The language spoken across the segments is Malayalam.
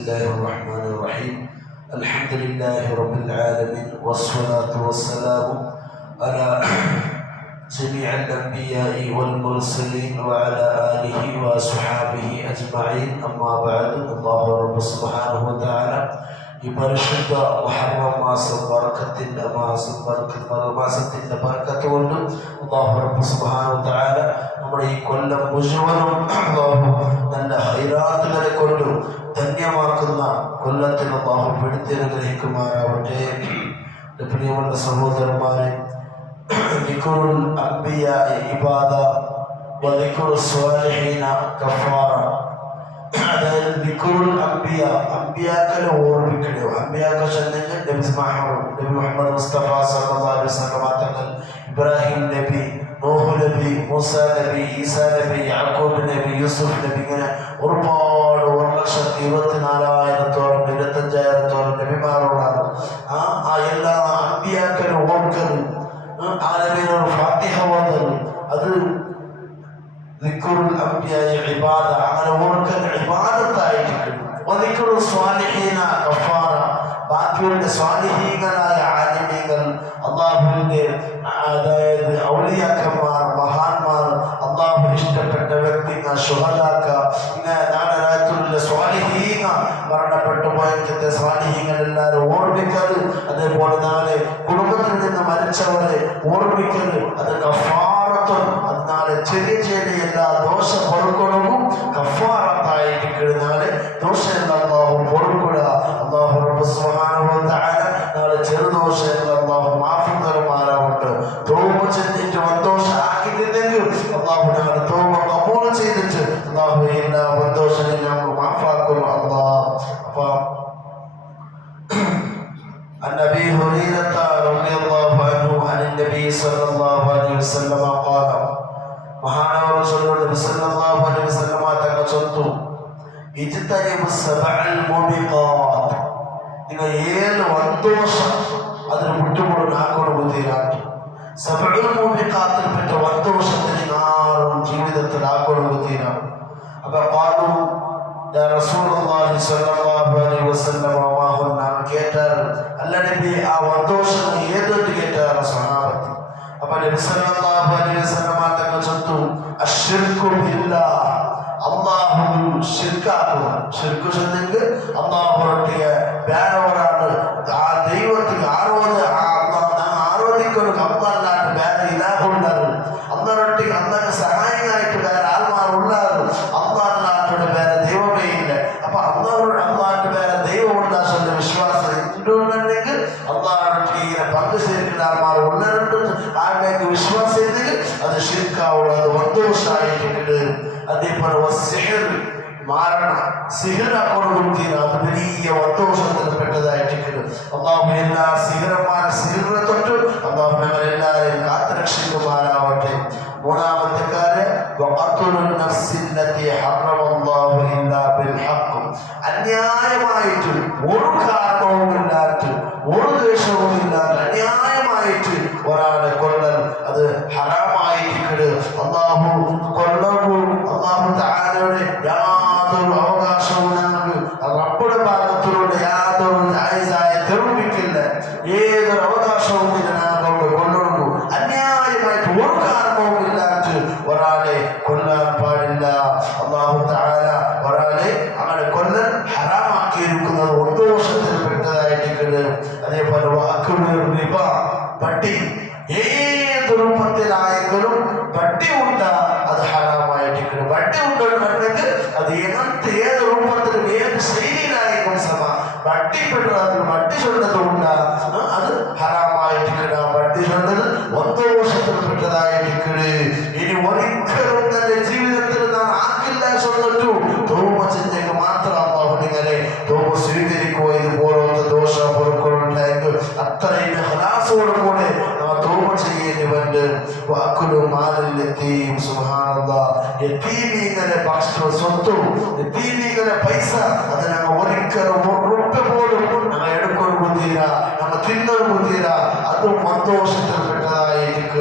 الله الرحمن الرحيم. الحمد لله رب العالمين والصلاة والسلام على جميع الأنبياء والمرسلين وعلى آله وصحابه أجمعين. أما بعد. الله رب سبحانه وتعالى ഈ പരിശുദ്ധ മുഹറം മാസം ബർക്കത്തിന്റെ മാസത്തിന്റെ ബർക്കത്ത് കൊണ്ട് അല്ലാഹു റബ്ബ് സുബ്ഹാനഹു വ തആല നമ്മുടെ ഈ കൊല്ലം മുഴുവനും നല്ല ഹൈറാത്തുകളെ കൊണ്ട് ധന്യമാക്കുന്ന കൊല്ലത്തിൽ അല്ലാഹു പെടുത്തി അനുഗ്രഹിക്കുമാറാവട്ടെ. പ്രിയമുള്ള സഹോദരന്മാരെ, ദിക്റുൽ അംബിയാ ഇബാദ വ ദിക്റുസ് സ്വാലിഹീന കഫാറ. അതായത് ദിക്റുൽ അംബിയ, അംബിയാക്കളെ ഓർമ്മിക്കണോ. അംബിയാക്കൾ ചെന്നെങ്കിൽ നബി മുഹമ്മദ് മുസ്തഫ സല്ലല്ലാഹു അലൈഹി വസല്ലം തങ്ങൾ, ഇബ്രാഹിം നബി, നൂഹ് നബി, മൂസ നബി, ഈസാ നബി, യാക്കൂബ് നബി, യൂസുഫ് നബി, ഇങ്ങനെ ഒരുപാട് 1,24,000-ഓളം 25,000-ഓളം നബിമാരോടാണ് ആ എല്ലാ അംബിയാക്കളെ ഓർക്കൽ, ആലമീനോട് ഫാത്തിഹ ഓതൽ, അത് ദിക്റുൽ അംബിയാ ഇബാദ, അങ്ങനെ ഓർക്കൽ ഇബാദത്തായിട്ട്. വദിക്റുസ് സ്വാലിഹീന കഫാറ, ബാക്കിയുള്ള സ്വാലിഹീങ്ങളായ ആലിമീങ്ങൾ, അല്ലാഹുവിന്റെ അതായത് ഔലിയാക്കന്മാർ, മഹാന്മാർ, അല്ലാഹു ഇഷ്ടപ്പെട്ട വ്യക്തികൾ, ശുഹദാക്ക, ഇങ്ങനെ നാടകത്തിലുള്ള സ്വാലിഹീങ്ങ മരണപ്പെട്ടു പോയത്തെ സ്വാലിഹീങ്ങൾ എല്ലാവരും ഓർമ്മിക്കൽ. അതേപോലെ നാളെ കുടുംബത്തിൽ നിന്ന് മരിച്ചവരെ ഓർമ്മിക്കൽ, അത് കഫാറത്തും. അത് നാളെ ചെറിയ ചെറിയ എല്ലാ ദോഷ പൊറുക്കണവും കഫാറത്തായിട്ട് കിടന്നാല് ദോഷങ്ങൾ അല്ലാഹു പൊറുക്കുക. അല്ലാഹു റബ്ബ് സുബ്ഹാനഹു വ തആല നാളെ ചെറുദോഷങ്ങൾ അല്ലാഹു മാഫി തരുമാറാവട്ടെ. തൗബ ചെയ്തിട്ട് വന്തോഷം ആക്കിയില്ലെങ്കിൽ അല്ലാഹു നാളെ തൗബ ഖബൂൽ ചെയ്തിട്ട് അല്ലാഹു എല്ലാ വന്തോഷങ്ങളും നമുക്ക് മാഫാക്കും. അല്ലാഹ് അപ്പം عن أبي هريرة رضي الله عنه عن النبي صلى الله عليه وسلم قال മഹാനവർ നബി സല്ലല്ലാഹു അലൈഹി വസല്ലം തങ്ങൾ ചൊല്ലുന്നു, ഇജ്തനിബു സബഅൽ മുബിഖാത്ത്, നിങ്ങൾ 7 വന്തോഷം അതിന് വിട്ടുകൊടുക്കുന്ന ആക്കോടുകൂടിയാണ്. സബഅൽ മുബിഖാത്തിൽപ്പെട്ട വന്തോഷത്തിന് ആരും ജീവിതത്തിൽ ആക്കോടുകൂടിയാണ്. അപ്പൊ ഖാലു യാ റസൂലുള്ളാഹി സ്വല്ലല്ലാഹു അലൈഹി വസല്ലം വമാ ഹുന്ന, കേട്ടാൽ അല്ല നബി ആ വന്തോഷം ഏതെന്ന് കേട്ടാൽ സഹാബത്ത്. അപ്പൊ നബി സല്ലല്ലാഹു അലൈഹി വസല്ലം തങ്ങൾ ചൊല്ലുന്നു, അശ്ശിർകു ബില്ലാഹ്, അല്ലാഹു ശിർക്കാക്കുക. ശിർക്ക് ചെന്നെങ്കിൽ അല്ലാഹുവിനെ വേറെ ഒരാൾ ആ ദൈവത്തിന് ആരോധിക്കുന്ന അല്ലാണ്ട് വേറെ ഇലാഹുണ്ടാകും. അന്നൊരൊട്ടി അന്നൊക്കെ സഹായമായിട്ട് വേറെ ആൾമാരുണ്ടാകും. അല്ലാണ്ട് വേറെ ദൈവമേ ഇല്ല. അപ്പൊ അല്ലാണ്ട് വേറെ ദൈവം ഉണ്ടാകുന്ന വിശ്വാസം എന്തുകൊണ്ടെങ്കിൽ അല്ലാണ്ട് ഇങ്ങനെ പങ്കു ചേർക്കുന്ന ആൾമാർ ഉള്ളവരുണ്ട്. ആരുടെയൊക്കെ വിശ്വാസം ഉണ്ടെങ്കിൽ അത് ശിർക്കാവുള്ളൂ, അത് വന്തോഷമായിട്ട്. അതേപോലെ സിഹിർ, മാരണ സിഹിറാക്കൊടുകൂടി അത് വലിയ വന്തോഷത്തിന് പെട്ടതായിട്ട്. അല്ലാഹു എല്ലാ സിഹിറിനെ തൊട്ട് അല്ലാഹു ഞങ്ങളെല്ലാവരെയും കാത്തുരക്ഷിക്കുമാറാവട്ടെ. മൂന്നാമത്തെ കാര്യം അന്യായമായിട്ട് ഒരു കാരണവുമില്ലാത്ത ഒരു ദ്വേഷവുമില്ലാത്ത അന്യായമായിട്ട് ഒരാളെ കൊല്ലൽ, അത് ഹറാമായിട്ട്. അല്ലാഹു കൊല്ലവും അല്ലാഹു തആലയുടെ യാതൊരു അവകാശവും ഞങ്ങൾക്ക് റബ്ബുടെ ഭാഗത്തിലൂടെ യാതൊരു ജായിസായ തെളിവിക്കില്ല. ഏതൊരു അവകാശവും ഞങ്ങൾക്ക് കൊല്ലൊടുക്കൂ. അന്യായമായിട്ട് ഒരു കാരണവും ഇല്ലാത്ത ഒരാളെ കൊല്ലാൻ പാടില്ല. അല്ലാഹു തആല ഒരാളെ അങ്ങനെ കൊല്ലൽ ഹറാമാക്കിയിരിക്കുന്നത് ഒന്തോഷത്തിൽ പെട്ടതായിട്ട്. അതേപോലെ റിബ, വട്ടി, ഏത് രൂപത്തിലായെങ്കിലും വട്ടി ഉണ്ടാ അത് ഹറാമായിട്ട്. വട്ടി ഉണ്ടെന്നുണ്ടെങ്കിൽ അത് എങ്ങനത്തെ ഏത് രൂപത്തിലും ഏത് ശൈലിയിലായിരിക്കും വട്ടിപ്പെട്ടത് വട്ടി ചൊല്ലത് ഉണ്ടാ അത് ഹറാമായിട്ട്. വട്ടി ചൊല്ലത് ഒന്തോഷത്തിൽ പെട്ടതായിട്ട്. ഇനി ഒരിക്കലും തന്റെ ജീവിതത്തിൽ നാം ആക്കില്ല ചൊല്ലിട്ടു തൗബ ചെയ്തേക്ക് മാത്രം അല്ലാഹു നിങ്ങളെ തൗബ സ്വീകരിക്കുക. ഇതുപോലത്തെ ദോഷ പൊറുക്കളുണ്ടായെങ്കിൽ അത്രയും ഇഖ്ലാസോട് കൂടെ നാം തൗബ ചെയ്യേണ്ടി വന്ന്. വഅകുലു മാലൽ യതീം, സുബ്ഹാനല്ലാഹ്, യതീമികളെ ഭക്ഷണം സ്വത്തും യതീമികളെ പൈസ അത് ഞങ്ങൾ ഒരിക്കലും ഉറുപ്പ് പോലും ഞങ്ങൾ എടുക്കൊരു ബുദ്ധിയില്ല, ഞങ്ങൾ തിന്നൊരു ബുദ്ധിയില്ല. അതും സന്തോഷത്തിൽ പെട്ടതായിരിക്കും.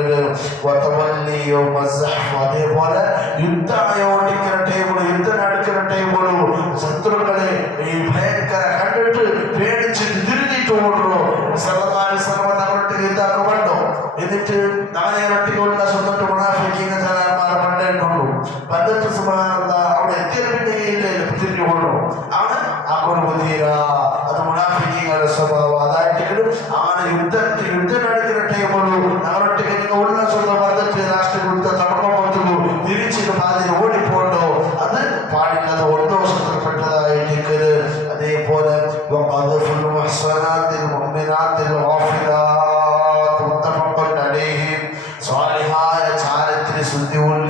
അതേപോലെ യുദ്ധമായോണ്ടിരിക്കുന്ന ടൈമിൽ യുദ്ധം നടക്കുന്ന ടൈമിലും ശത്രുക്കളെ ഈ ഭയങ്കര കണ്ടിട്ട് പേടിച്ചിട്ട് തിരിഞ്ഞിട്ട് ഓടുന്നു. തങ്ങളുടെ യുദ്ധമൊക്കെ കണ്ടോ. എന്നിട്ട് നാളെ ഒട്ടിക്കൊണ്ട സ്വന്തം മുനാഫിക്കുന്ന ജനന്മാർ പണ്ടേണ്ടുള്ളൂ. പണ്ടത്തെ സുബ്ഹാനല്ലാഹ് അവിടെ എത്തിയില്ലേ തിരിഞ്ഞു ഓടുന്നു. ആണ് ആക്കൊരു അത് മുനാഫിങ്ങളുടെ സ്വഭാവം. അതായിട്ട് ആണ് യുദ്ധം നടക്കുന്ന ടൈമിലും ഞങ്ങളൊട്ടിക്ക് ഉള്ള സ്വന്തം വന്നിട്ട് രാഷ്ട്രീയ യുദ്ധ തുടങ്ങുമ്പോൾ തിരിച്ചിട്ട് പാതിൽ ഓടിപ്പോണ്ടോ. അത് പാടില്ലാതെ ഒന്നോഷത്തിൽപ്പെട്ടതായിട്ട്. അതേപോലെ സ്വാലിഹായ ചാരിത്ര്യ ശുദ്ധിയുള്ള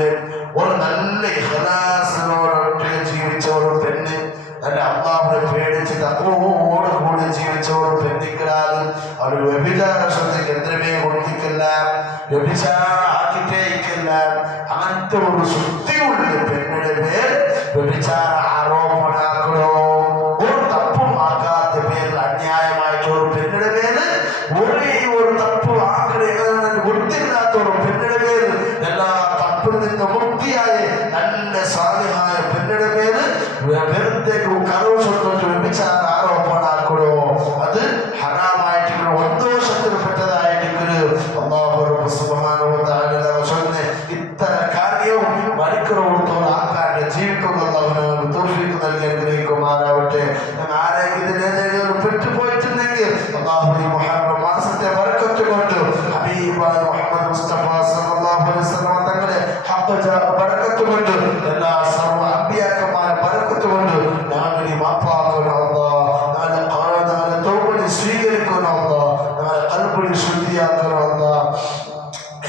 ഒരു നല്ല ഇഖ്ലാസിനോടൊക്കെ ജീവിച്ച ഒരു പെണ്ണ്, നല്ല അല്ലാഹുവിനെ പേടിച്ച് തഖ്വയോട് കൂടി ജീവിച്ച ഒരു പെണ്ണിക്കാൽ അവർ വ്യഭിചാര ശ്രദ്ധയ്ക്ക് എന്തരമേ കൊടുത്തിക്കില്ല, വ്യഭിചാരം ആക്കിട്ടേക്കില്ല. അങ്ങനത്തെ ഒരു ശുദ്ധിയുള്ള പെണ്ണിന്റെ പേര് വ്യഭിചാര ആരോപണാക്കണോ. ഒരു തപ്പും ആക്കാത്ത പേരിൽ അന്യായമായിട്ട് ഒരു പെണ്ണിന്റെ പേര് ഒരു തപ്പ് ആക്കണേ വൃത്തിയില്ലാത്ത ഒരു പെണ്ണിന്റെ പേര് എല്ലാ തപ്പിൽ നിന്ന് മുക്തിയായ നല്ല സാലിഹായ പെണ്ണിന്റെ പേര് വെറുതെ കലോഷത്തോട്ട് വ്യഭിചാര ആരോപണാക്കണോ. അത് ഹറാമായിട്ട് ഒന്നോഷത്തിൽപ്പെട്ടതായിട്ട് അല്ലാഹു സുബ്ഹാനഹു വ തആല ചൊല്ലുന്ന ഇത്തരം കാര്യവും മണിക്കൂറോളത്തോളം ആക്കാണ്ട് ജീവിക്കുന്നവനാണ് തൗഫീഖ് നൽകി അനുഗ്രഹിക്കുമാറാവട്ടെ. ആരെങ്കിലും ഇതിലേതെങ്കിലും പെട്ടുപോയിട്ടുണ്ടെങ്കിൽ അല്ലാഹു ഈ മുഹറം മാസത്തെ ബർക്കത്ത് കൊണ്ട് ഹബീബായ മുഹമ്മദ് മുസ്തഫ സല്ലല്ലാഹു അലൈഹി വസല്ലം തങ്ങളെ ഹഖ് ബർക്കത്ത് കൊണ്ട് എല്ലാ സർവ്വ അമ്പിയാക്കന്മാരെ ബർക്കത്ത് കൊണ്ട് ഞങ്ങളെ മാപ്പാക്കണം അല്ലാഹ്. ഞങ്ങളെ തൗബ സ്വീകരിക്കണം അല്ലാഹ്. ഞങ്ങളെ ഖൽബിനെ ശുദ്ധിയാക്കണം അല്ലാഹ്.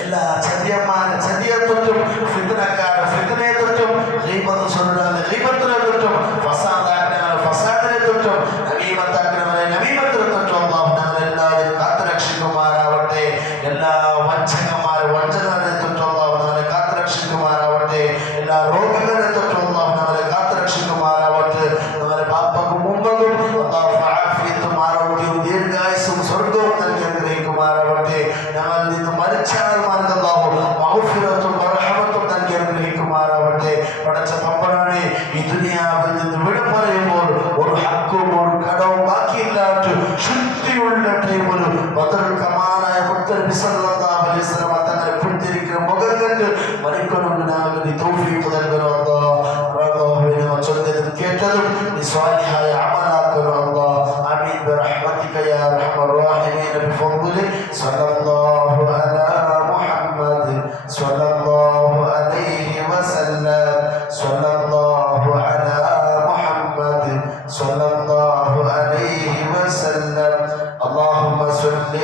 എല്ലാ ചതിയെ തൊട്ടും ഫിത്നക്കാരെ ഫിത്നയെ തൊട്ടും ഗീബത്ത് ചൊല്ലുന്നവരെ ഗീബത്തിനെ തൊട്ടും ഫസാദാക്കുന്നവരെ ഫസാദിനെ തൊട്ടും നമീമത്താക്കുന്നവരെ നമീമത്തിനെ തൊട്ടും അല്ലാഹു ഞങ്ങളെല്ലാവരും കാത്തുരക്ഷിക്കുമാറാവട്ടെ. എല്ലാ വഞ്ചകന്മാരെ വഞ്ചകരെ തൊട്ടും അല്ലാഹു ഞങ്ങളെ കാത്തുരക്ഷിക്കുമാറാവട്ടെ. എല്ലാ രോഗങ്ങളെ തൊട്ടും അല്ലാഹു ഞങ്ങളെ കാത്തുരക്ഷിക്കുമാറാവട്ടെ. ഞങ്ങളുടെ പാപ്പക്കും മുമ്പക്കും അല്ലാഹു ആഫിയത്തും ആരോഗ്യവും ദീർഘായുസ്സും സ്വർഗവും നൽകി അനുഗ്രഹിക്കുമാറാവട്ടെ. ഞങ്ങളിൽ നിന്ന് മരിച്ചാൽ മഗ്ഫിറത്തും റഹ്മത്തും നൽകി അനുഗ്രഹിക്കുമാറാവട്ടെ. പടച്ച തമ്പുരാനെ, ഈ ദുനിയാവിൽ നിന്ന് വിട പറയുമ്പോൾ ഒരു ഹക്കും ഒരു കടവും ബാക്കിയില്ലാത്ത ശുദ്ധിയുള്ള ടൈമിൽ ബദറുൽ കമാലായ മുത്തനബി സല്ലല്ലാഹു അലൈഹി വസല്ലം തങ്ങളെ പുഞ്ചിരിക്കുന്ന മുഖം കണ്ട് മരിക്കണമെന്ന് ഞങ്ങൾക്ക് തൗഫീഖ് നൽകണം അല്ലാഹ്. ചൊല്ലിയതും കേട്ടതും നീ സ്വാലിഹായ അമലാക്കണം അല്ലാഹ്. ആമീൻ ബിറഹ്മതിക യാ അർഹമർ റഹീമീൻ ബിഫദ്ലി സല്ലല്ലാഹു അലാ സല്ലല്ലാഹു അലൈഹി വസല്ലം സല്ലല്ലാഹു അലാ മുഹമ്മദ് സല്ലല്ലാഹു അലൈഹി വസല്ലം. അല്ലാഹുമ്മ സ്വല്ലി